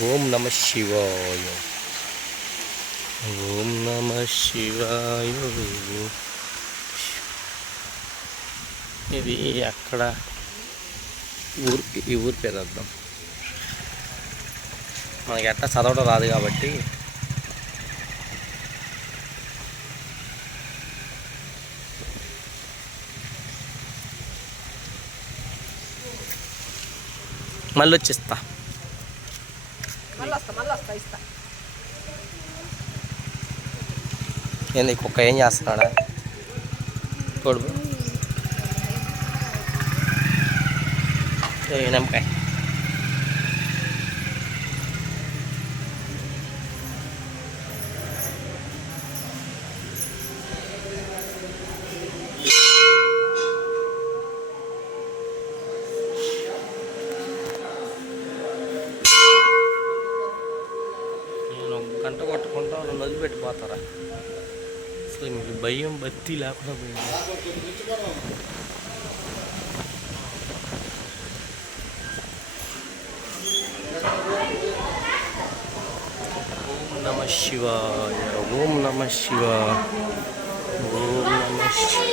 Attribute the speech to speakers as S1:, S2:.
S1: ఓం నమ శివాయ. ఓం నమ శివాయ. ఇది అక్కడ ఊరు ఈ ఊరి పేరు అర్థం. మనకి ఎట్లా చదవడం రాదు కాబట్టి. మళ్ళీ వచ్చిస్తా
S2: మళ్ళీ వస్తా మళ్ళీ వస్తా ఇస్తా.
S1: ఏంది కుక్క ఏం చేస్తున్నాడా? కొడుకు? నిమ్మకాయ. గంట కొట్టుకుంటా రెండు వదిలిపెట్టిపోతారా అసలు మీకు భయం బత్తి లేకుండా పోయింది. నమ శివాయ ఓం నమ శివ ఓం నమ శివ.